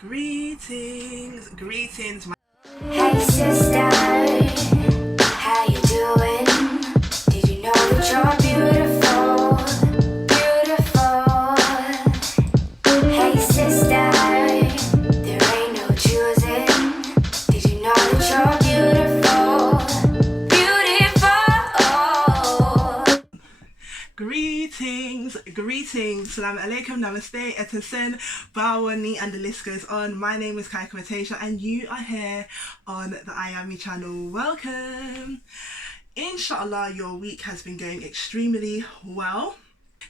Greetings. Hey sister, how you doing? Did you know that you're beautiful, beautiful? Hey sister, there ain't no choosing. Did you know that you're beautiful, beautiful? Greetings, Salam alaikum, namaste, etesen, bawani, and the list goes on. My name is Reccomendations and you are here on the Eyeame channel. Welcome. Inshallah, your week has been going extremely well.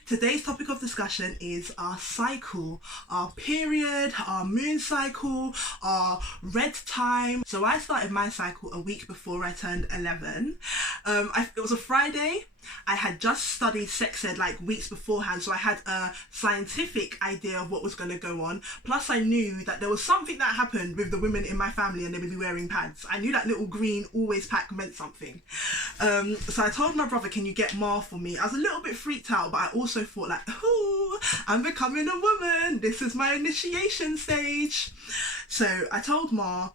Today's topic of discussion is our cycle, our period, our moon cycle, our red time. So I started my cycle a week before I turned 11. It was a Friday. I had just studied sex ed like weeks beforehand, so I had a scientific idea of what was going to go on. Plus I knew that there was something that happened with the women in my family and they would be wearing pads. I knew that little green always pack meant something. So I told my brother, can you get Ma for me? I was a little bit freaked out, but I also thought like, ooh, I'm becoming a woman. This is my initiation stage. So I told Ma,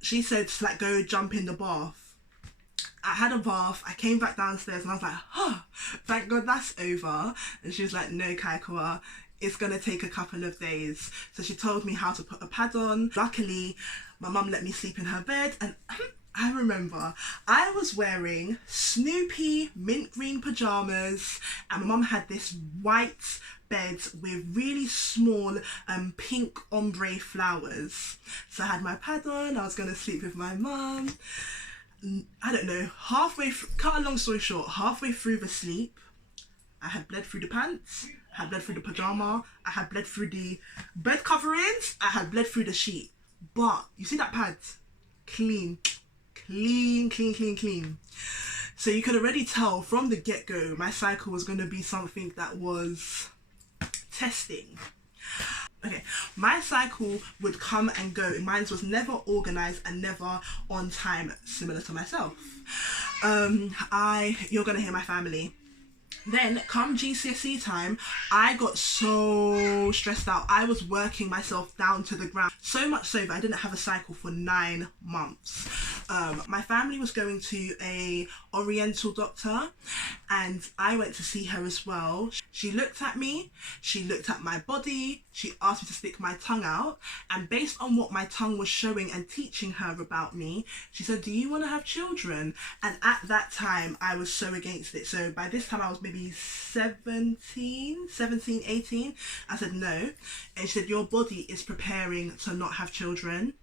she said to like go jump in the bath. I had a bath, I came back downstairs and I was like, oh, thank God that's over. And she was like, no, Kaikua, it's going to take a couple of days. So she told me how to put a pad on. Luckily, my mum let me sleep in her bed and I remember I was wearing Snoopy mint green pyjamas and my mum had this white bed with really small pink ombre flowers. So I had my pad on, I was going to sleep with my mum. I don't know, cut a long story short, halfway through the sleep, I had bled through the pants, I had bled through the pajama, I had bled through the bed coverings, I had bled through the sheet. But, you see that pad? Clean. So you could already tell from the get-go, my cycle was going to be something that was testing. Okay, my cycle would come and go. Mine was never organised and never on time, similar to myself. You're gonna hear my family. Then come GCSE time, I got so stressed out. I was working myself down to the ground. So much so that I didn't have a cycle for 9 months. My family was going to a Oriental Doctor and I went to see her as well. She looked at me, she looked at my body, she asked me to stick my tongue out, and based on what my tongue was showing and teaching her about me, she said, do you want to have children? And at that time I was so against it. So by this time I was maybe 17, 18. I said no, and she said, your body is preparing to not have children.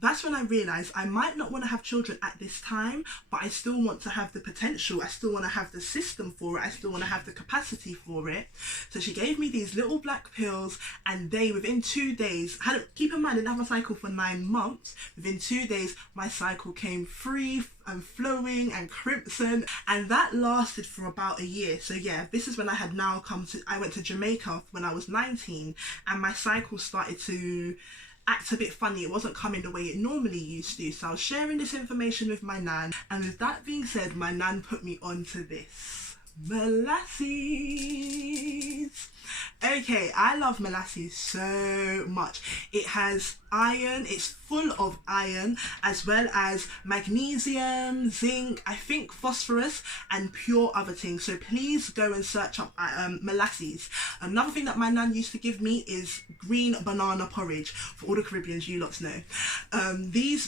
That's when I realised I might not want to have children at this time, but I still want to have the potential, I still want to have the system for it, I still want to have the capacity for it. So she gave me these little black pills, and within 2 days, keep in mind I didn't have my cycle for 9 months, within 2 days my cycle came free and flowing and crimson, and that lasted for about a year. So yeah, this is when I went to Jamaica when I was 19, and my cycle started to act a bit funny. It wasn't coming the way it normally used to. So I was sharing this information with my nan, and with that being said, my nan put me onto this Molasses. Okay, I love Molasses so much. It has iron, it's full of iron, as well as magnesium, zinc, I think phosphorus, and pure other things. So please go and search up Molasses. Another thing that my nan used to give me is green banana porridge. For all the Caribbeans, you lots know. These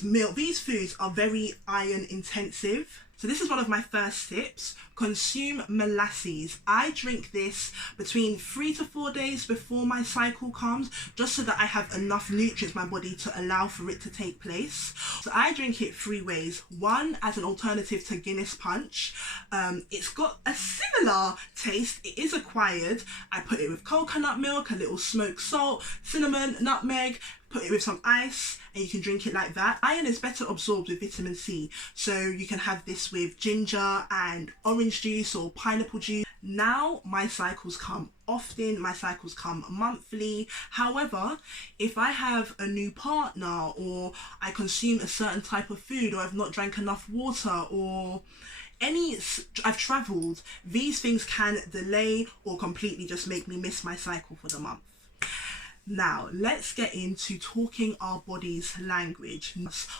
foods are very iron intensive. So this is one of my first tips. Consume Molasses. I drink this between 3 to 4 days before my cycle comes, just so that I have enough nutrients in my body to allow for it to take place. So I drink it 3 ways. One, as an alternative to Guinness Punch. It's got a similar taste. It is acquired. I put it with coconut milk, a little smoked salt, cinnamon, nutmeg, put it with some ice, and you can drink it like that. Iron is better absorbed with vitamin C, so you can have this with ginger and orange juice or pineapple juice. Now my cycles come often, my cycles come monthly. However, if I have a new partner, or I consume a certain type of food, or I've not drank enough water, or I've travelled, these things can delay or completely just make me miss my cycle for the month. Now, let's get into talking our body's language.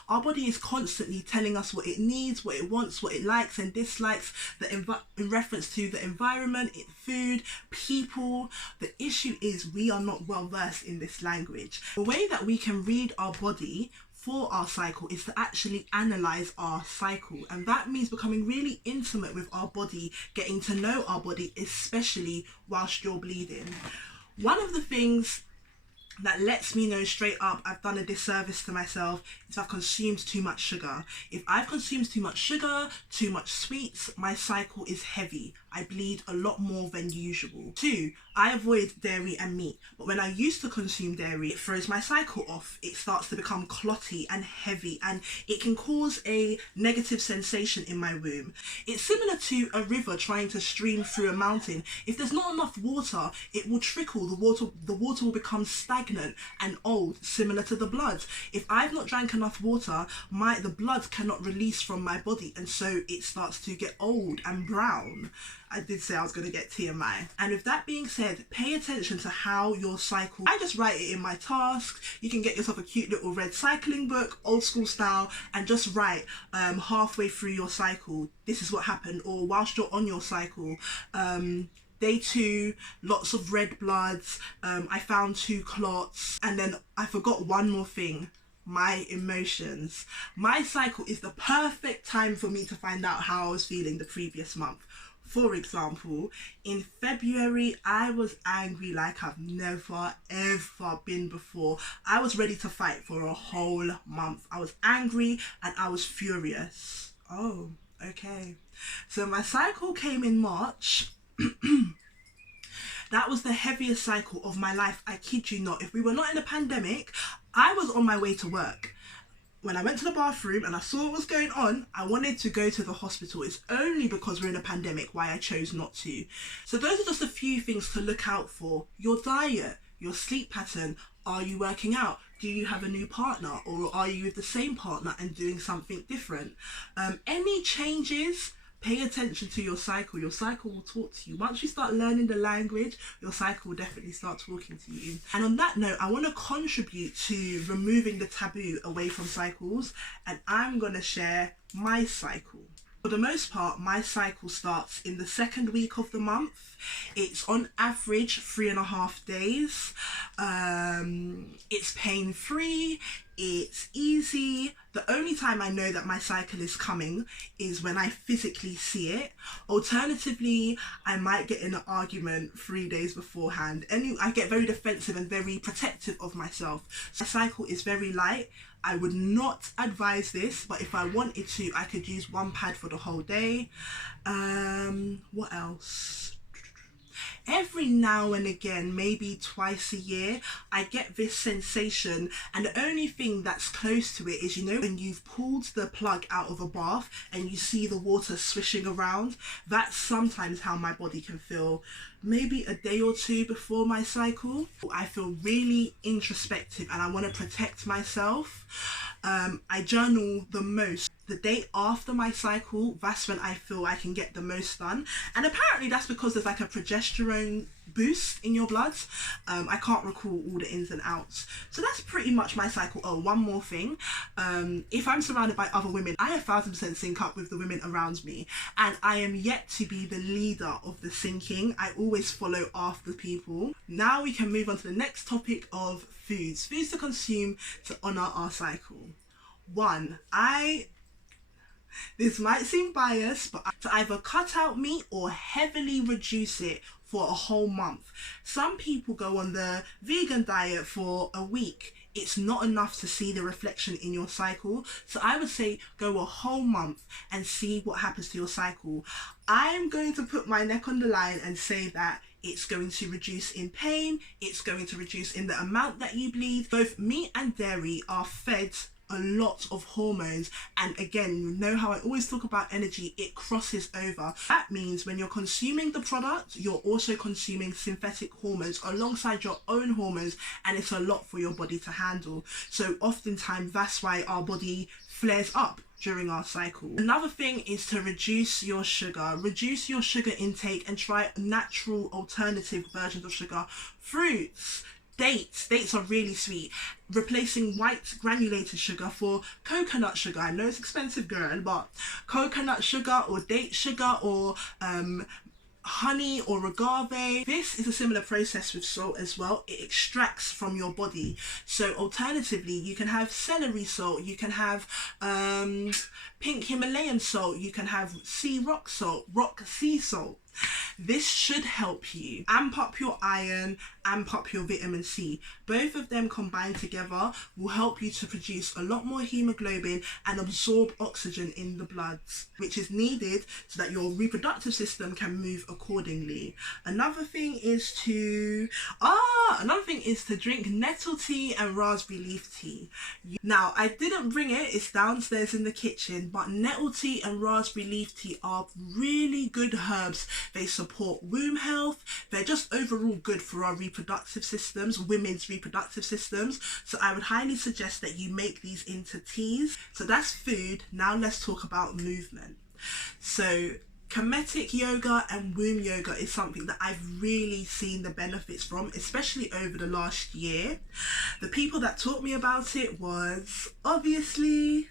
Our body is constantly telling us what it needs, what it wants, what it likes and dislikes, in reference to the environment, food, people. The issue is we are not well versed in this language. The way that we can read our body for our cycle is to actually analyze our cycle, and that means becoming really intimate with our body, getting to know our body, especially whilst you're bleeding. One of the things that lets me know straight up I've done a disservice to myself is I've consumed too much sugar. If I've consumed too much sugar, too much sweets, my cycle is heavy. I bleed a lot more than usual. 2, I avoid dairy and meat, but when I used to consume dairy, it throws my cycle off. It starts to become clotty and heavy, and it can cause a negative sensation in my womb. It's similar to a river trying to stream through a mountain. If there's not enough water, it will trickle. The water will become stagnant and old, similar to the blood. If I've not drank enough water, the blood cannot release from my body, and so it starts to get old and brown. I did say I was going to get TMI. And with that being said, pay attention to how your cycle, I just write it in my tasks. You can get yourself a cute little red cycling book, old school style, and just write halfway through your cycle, this is what happened, or whilst you're on your cycle, day 2, lots of red bloods, I found 2 clots, and then I forgot one more thing. My emotions. My cycle is the perfect time for me to find out how I was feeling the previous month. For example, in February, I was angry like I've never ever been before. I was ready to fight for a whole month. I was angry and I was furious. Oh, okay. So my cycle came in March. That was the heaviest cycle of my life. I kid you not. If we were not in a pandemic, I was on my way to work. When I went to the bathroom and I saw what was going on, I wanted to go to the hospital. It's only because we're in a pandemic why I chose not to. So those are just a few things to look out for. Your diet, your sleep pattern. Are you working out? Do you have a new partner, or are you with the same partner and doing something different? Any changes? Pay attention to your cycle. Your cycle will talk to you. Once you start learning the language, your cycle will definitely start talking to you. And on that note, I want to contribute to removing the taboo away from cycles, and I'm going to share my cycle. For the most part, my cycle starts in the 2nd week of the month. It's on average 3.5 days. It's pain-free. It's easy. The only time I know that my cycle is coming is when I physically see it. Alternatively, I might get in an argument 3 days beforehand. I get very defensive and very protective of myself. So my cycle is very light. I would not advise this, but if I wanted to, I could use 1 pad for the whole day. What else? Every now and again, maybe twice a year, I get this sensation, and the only thing that's close to it is, you know, when you've pulled the plug out of a bath and you see the water swishing around. That's sometimes how my body can feel. Maybe a day or 2 before my cycle, I feel really introspective and I want to protect myself. I journal the most. The day after my cycle, that's when I feel I can get the most done. And apparently that's because there's like a progesterone boost in your blood. I can't recall all the ins and outs. So that's pretty much my cycle. Oh, one more thing. If I'm surrounded by other women, I 1000% sync up with the women around me. And I am yet to be the leader of the syncing. I always follow after people. Now we can move on to the next topic of foods. Foods to consume to honour our cycle. 1, this might seem biased, but to either cut out meat or heavily reduce it for a whole month. Some people go on the vegan diet for a week. It's not enough to see the reflection in your cycle. So I would say go a whole month and see what happens to your cycle. I'm going to put my neck on the line and say that it's going to reduce in pain. It's going to reduce in the amount that you bleed. Both meat and dairy are fed a lot of hormones, and again, you know how I always talk about energy, it crosses over. That means when you're consuming the product, you're also consuming synthetic hormones alongside your own hormones, and it's a lot for your body to handle. So oftentimes that's why our body flares up during our cycle. Another thing is to reduce your sugar. Reduce your sugar intake and try natural alternative versions of sugar. Fruits, Dates are really sweet. Replacing white granulated sugar for coconut sugar. I know it's expensive, girl, but coconut sugar or date sugar or honey or agave. This is a similar process with salt as well. It extracts from your body. So alternatively, you can have celery salt, you can have pink Himalayan salt, you can have rock sea salt. This should help you amp up your iron, amp up your vitamin C. Both of them combined together will help you to produce a lot more hemoglobin and absorb oxygen in the blood, which is needed so that your reproductive system can move accordingly. Another thing is to drink nettle tea and raspberry leaf tea. Now, I didn't bring it, it's downstairs in the kitchen, but nettle tea and raspberry leaf tea are really good herbs. They support womb health. They're just overall good for our reproductive systems, women's reproductive systems. So I would highly suggest that you make these into teas. So that's food. Now let's talk about movement. So Kemetic yoga and womb yoga is something that I've really seen the benefits from, especially over the last year. The people that taught me about it was obviously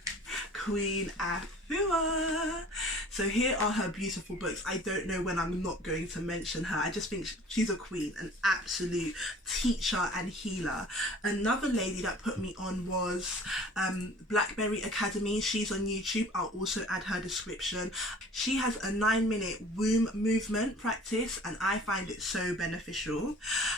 Queen Afua. So here are her beautiful books. I don't know when I'm not going to mention her. I just think she's a queen, an absolute teacher and healer. Another lady that put me on was Blackberry Academy. She's on YouTube. I'll also add her description. She has a 9-minute womb movement practice and I find it so beneficial.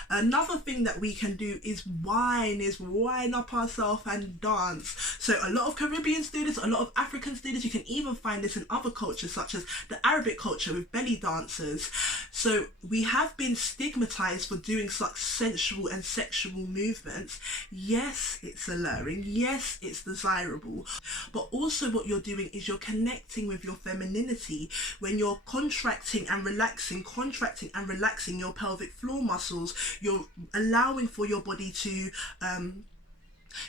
Another thing that we can do is wine up ourselves and dance. So a lot of Caribbean students, a lot of African students, you can even find this in other cultures such as the Arabic culture with belly dancers. So we have been stigmatized for doing such sensual and sexual movements. Yes, it's alluring. Yes, it's desirable. But also what you're doing is you're connecting with your femininity when you're contracting and relaxing your pelvic floor muscles. You're allowing for your body to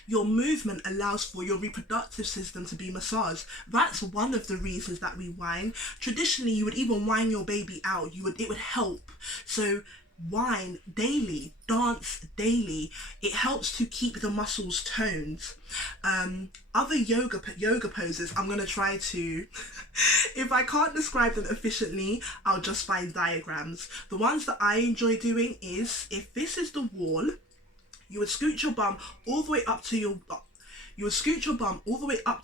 your movement allows for your reproductive system to be massaged. That's one of the reasons that we whine. Traditionally, you would even whine your baby out. It would help. So whine daily, dance daily. It helps to keep the muscles toned. Other yoga poses, I'm going to try to, if I can't describe them efficiently, I'll just find diagrams. The ones that I enjoy doing is, if this is the wall, you would scoot your bum all the way up to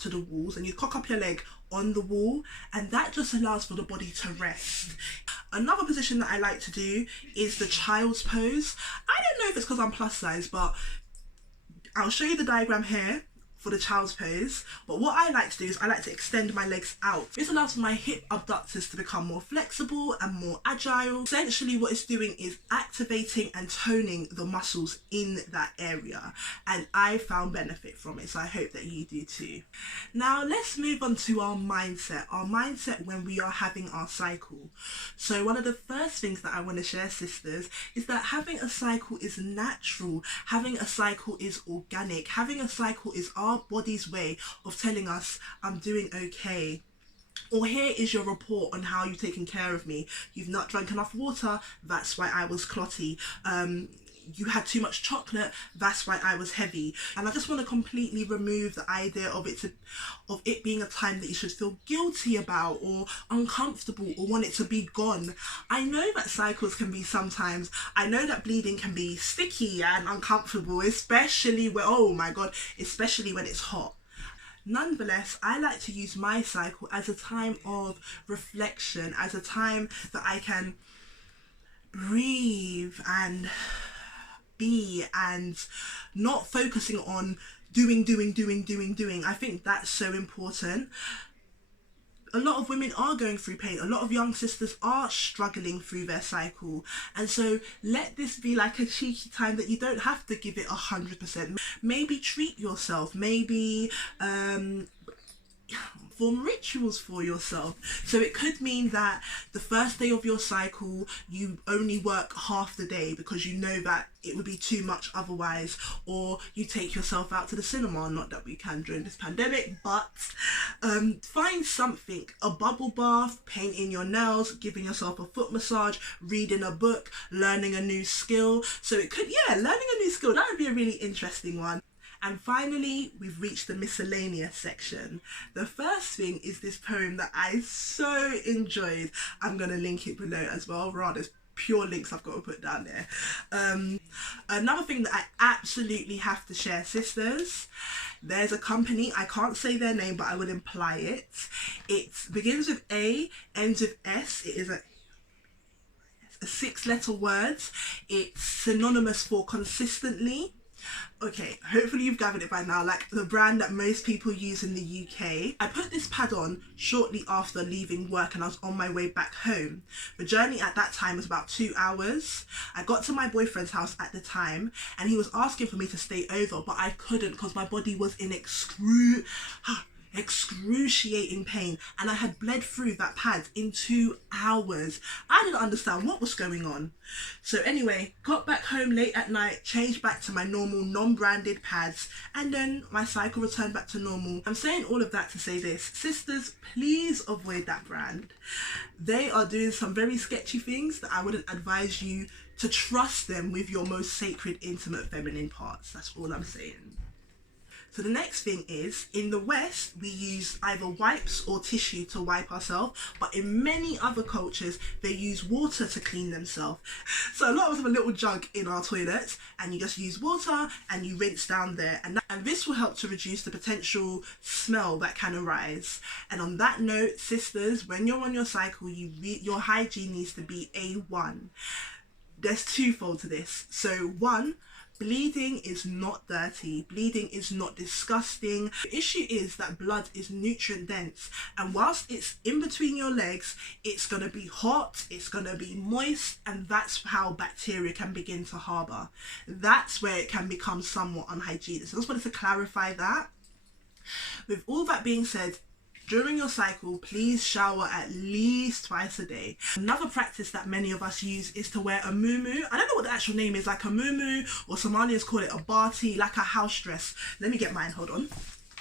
the walls and you cock up your leg on the wall, and that just allows for the body to rest. Another position that I like to do is the child's pose. I don't know if it's because I'm plus size, but I'll show you the diagram here for the child's pose. But what I like to do is I like to extend my legs out. This allows for my hip abductors to become more flexible and more agile. Essentially what it's doing is activating and toning the muscles in that area, and I found benefit from it, so I hope that you do too. Now let's move on to our mindset when we are having our cycle. So one of the first things that I want to share, sisters, is that having a cycle is natural. Having a cycle is organic. Having a cycle is our body's way of telling us, I'm doing okay. Or here is your report on how you've taken care of me. You've not drank enough water, that's why I was clotty. You had too much chocolate, that's why I was heavy. And I just want to completely remove the idea of it being a time that you should feel guilty about or uncomfortable or want it to be gone. I know that cycles can be sometimes, I know that bleeding can be sticky and uncomfortable, especially especially when it's hot. Nonetheless, I like to use my cycle as a time of reflection, as a time that I can breathe and be and not focusing on doing. I think that's so important. A lot of women are going through pain. A lot of young sisters are struggling through their cycle. And so let this be like a cheeky time that you don't have to give it 100%. Maybe treat yourself. Maybe perform rituals for yourself. So it could mean that the first day of your cycle you only work half the day because you know that it would be too much otherwise, or you take yourself out to the cinema, not that we can during this pandemic, but find something, a bubble bath, painting your nails, giving yourself a foot massage, reading a book, learning a new skill. So it could, learning a new skill, that would be a really interesting one. And finally, we've reached the miscellaneous section. The first thing is this poem that I so enjoyed. I'm going to link it below as well. There's pure links I've got to put down there. Another thing that I absolutely have to share, sisters, there's a company, I can't say their name, but I would imply it. It begins with A, ends with S. It is a 6-letter word. It's synonymous for consistently. Okay, hopefully you've gathered it by now, like the brand that most people use in the UK. I put this pad on shortly after leaving work and I was on my way back home. The journey at that time was about 2 hours. I got to my boyfriend's house at the time and he was asking for me to stay over, but I couldn't because my body was in excruciating pain and I had bled through that pad in 2 hours. I didn't understand what was going on. So anyway, got back home late at night, changed back to my normal non-branded pads, and then my cycle returned back to normal. I'm saying all of that to say this, sisters, please avoid that brand. They are doing some very sketchy things that I wouldn't advise you to trust them with your most sacred, intimate feminine parts. That's all I'm saying. So the next thing is, in the West, we use either wipes or tissue to wipe ourselves, but in many other cultures, they use water to clean themselves. So a lot of us have a little jug in our toilets, and you just use water and you rinse down there. And this will help to reduce the potential smell that can arise. And on that note, sisters, when you're on your cycle, your hygiene needs to be A1. There's twofold to this. So one, bleeding is not dirty. Bleeding is not disgusting. The issue is that blood is nutrient dense, and whilst it's in between your legs, it's going to be hot, it's going to be moist, and that's how bacteria can begin to harbour. That's where it can become somewhat unhygienic. So I just wanted to clarify that. With all that being said, during your cycle, please shower at least twice a day. Another practice that many of us use is to wear a muumuu. I don't know what the actual name is, like a muumuu, or Somalians call it a bati, like a house dress. Let me get mine, hold on.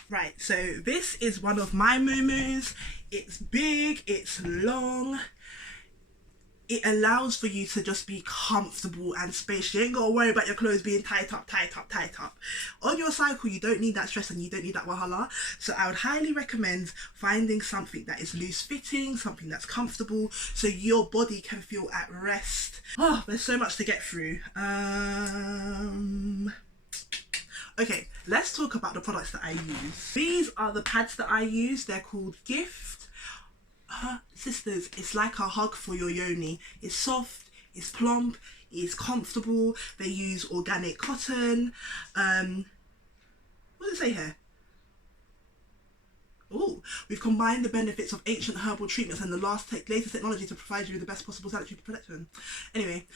Right, so this is one of my muumuus. It's big, it's long. It allows for you to just be comfortable and spacious. You ain't got to worry about your clothes being tight up. On your cycle, you don't need that stress and you don't need that wahala. So I would highly recommend finding something that is loose fitting, something that's comfortable, so your body can feel at rest. Oh, there's so much to get through. Okay, let's talk about the products that I use. These are the pads that I use. They're called Gift. Sisters, it's like a hug for your yoni. It's soft, it's plump, it's comfortable. They use organic cotton. What does it say here? Oh, we've combined the benefits of ancient herbal treatments and the latest technology to provide you with the best possible sanitary protection. Anyway,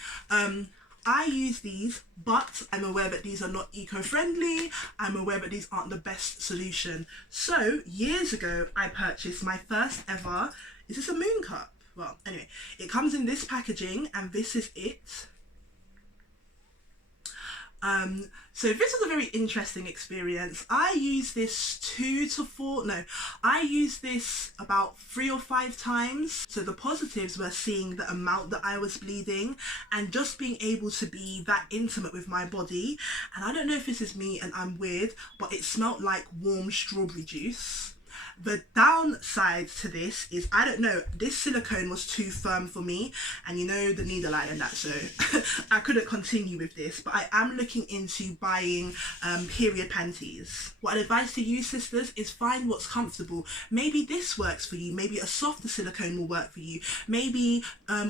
I use these, but I'm aware that these are not eco-friendly. I'm aware that these aren't the best solution. So years ago, I purchased my first ever, is this a moon cup? Well, anyway, it comes in this packaging and this is it. So this was a very interesting experience. I used this I used this about 3 or 5 times. So the positives were seeing the amount that I was bleeding and just being able to be that intimate with my body. And I don't know if this is me and I'm weird, but it smelled like warm strawberry juice. The downside to this is, I don't know, this silicone was too firm for me, and you know the needle eye and that, so I couldn't continue with this. But I am looking into buying period panties. What I'd advise to you, sisters, is find what's comfortable. Maybe this works for you, maybe a softer silicone will work for you, maybe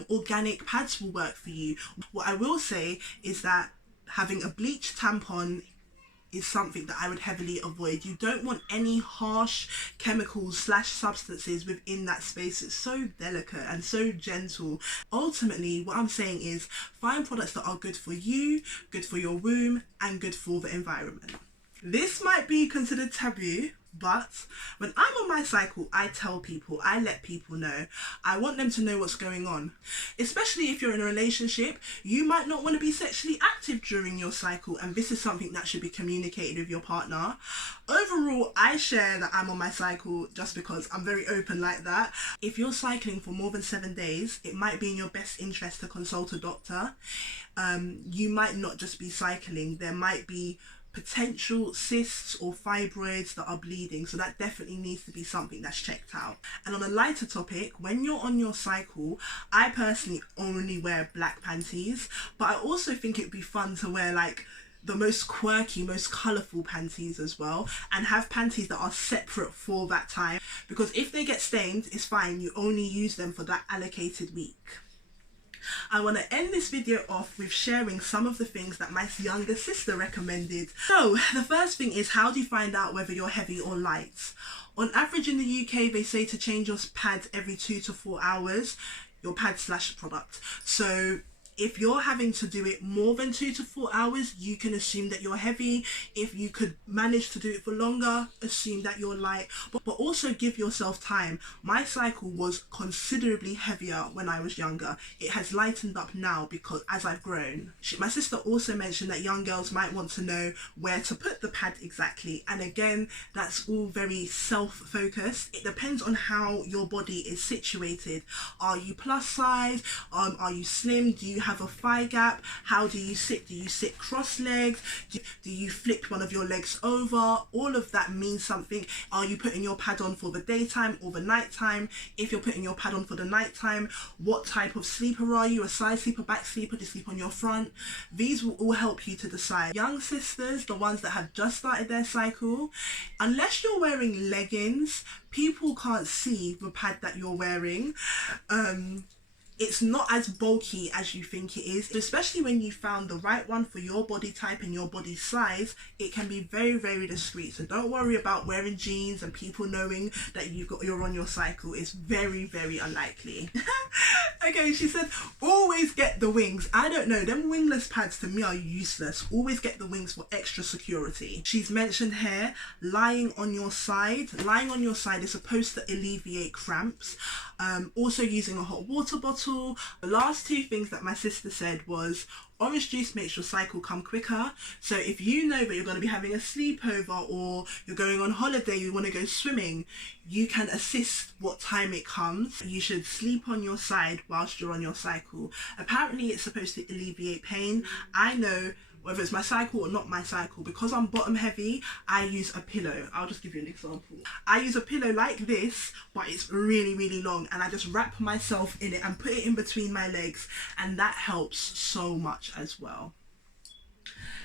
organic pads will work for you. What I will say is that having a bleached tampon is something that I would heavily avoid. You don't want any harsh chemicals / substances within that space. It's so delicate and so gentle. Ultimately, what I'm saying is find products that are good for you, good for your womb, and good for the environment. This might be considered taboo, But when I'm on my cycle, I tell people, I let people know. I want them to know what's going on. Especially if you're in a relationship, you might not want to be sexually active during your cycle, and this is something that should be communicated with your partner. Overall, I share that I'm on my cycle just because I'm very open like that. If you're cycling for more than 7 days, it might be in your best interest to consult a doctor. You might not just be cycling, there might be potential cysts or fibroids that are bleeding, so that definitely needs to be something that's checked out. And on a lighter topic, when you're on your cycle, I personally only wear black panties, but I also think it'd be fun to wear like the most quirky, most colourful panties as well, and have panties that are separate for that time, because if they get stained, it's fine, you only use them for that allocated week. I want to end this video off with sharing some of the things that my younger sister recommended. So the first thing is, how do you find out whether you're heavy or light? On average in the UK, they say to change your pads every 2 to 4 hours, your pad / product. So if you're having to do it more than 2 to 4 hours, you can assume that you're heavy. If you could manage to do it for longer, assume that you're light, but also give yourself time. My cycle was considerably heavier when I was younger. It has lightened up now because as I've grown. My sister also mentioned that young girls might want to know where to put the pad exactly, and again, that's all very self-focused. It depends on how your body is situated. Are you plus size? Are you slim? Do you have a thigh gap? How do you sit? Do you sit cross-legged? Do you flip one of your legs over? All of that means something. Are you putting your pad on for the daytime or the nighttime? If you're putting your pad on for the nighttime, what type of sleeper are you? A side sleeper, back sleeper? Do you sleep on your front? These will all help you to decide. Young sisters, the ones that have just started their cycle, unless you're wearing leggings, people can't see the pad that you're wearing. It's not as bulky as you think it is, especially when you found the right one for your body type and your body size. It can be very, very discreet, so don't worry about wearing jeans and people knowing that you're on your cycle. It's very, very unlikely. Okay, she said always get the wings. I don't know, them wingless pads to me are useless. Always get the wings for extra security. She's mentioned here lying on your side. Lying on your side is supposed to alleviate cramps. Also using a hot water bottle. The last 2 things that my sister said was orange juice makes your cycle come quicker. So if you know that you're going to be having a sleepover or you're going on holiday, you want to go swimming, you can assist what time it comes. You should sleep on your side whilst you're on your cycle. Apparently it's supposed to alleviate pain. I know whether it's my cycle or not my cycle, because I'm bottom heavy, I use a pillow. I'll just give you an example. I use a pillow like this, but it's really, really long, and I just wrap myself in it and put it in between my legs, and that helps so much as well.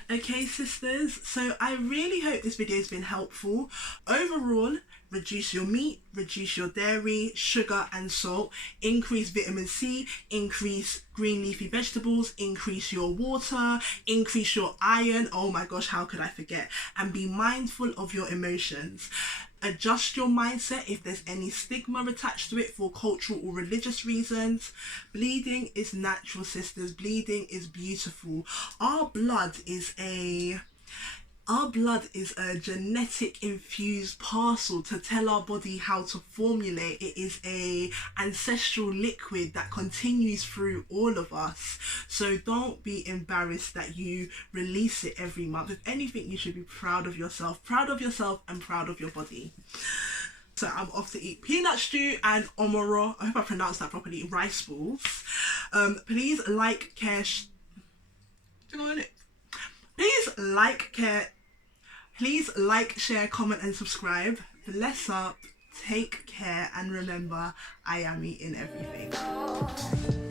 Okay, sisters, so I really hope this video has been helpful. Overall, reduce your meat, reduce your dairy, sugar and salt, increase vitamin C, increase green leafy vegetables, increase your water, increase your iron. Oh my gosh, how could I forget? And be mindful of your emotions. Adjust your mindset if there's any stigma attached to it for cultural or religious reasons. Bleeding is natural, sisters. Bleeding is beautiful. Our blood is a genetic infused parcel to tell our body how to formulate. It is a ancestral liquid that continues through all of us. So don't be embarrassed that you release it every month. If anything, you should be proud of yourself and proud of your body. So I'm off to eat peanut stew and omoro. I hope I pronounced that properly. Rice balls. Please like, share, comment and subscribe. Bless up, take care, and remember, Eyeame in everything.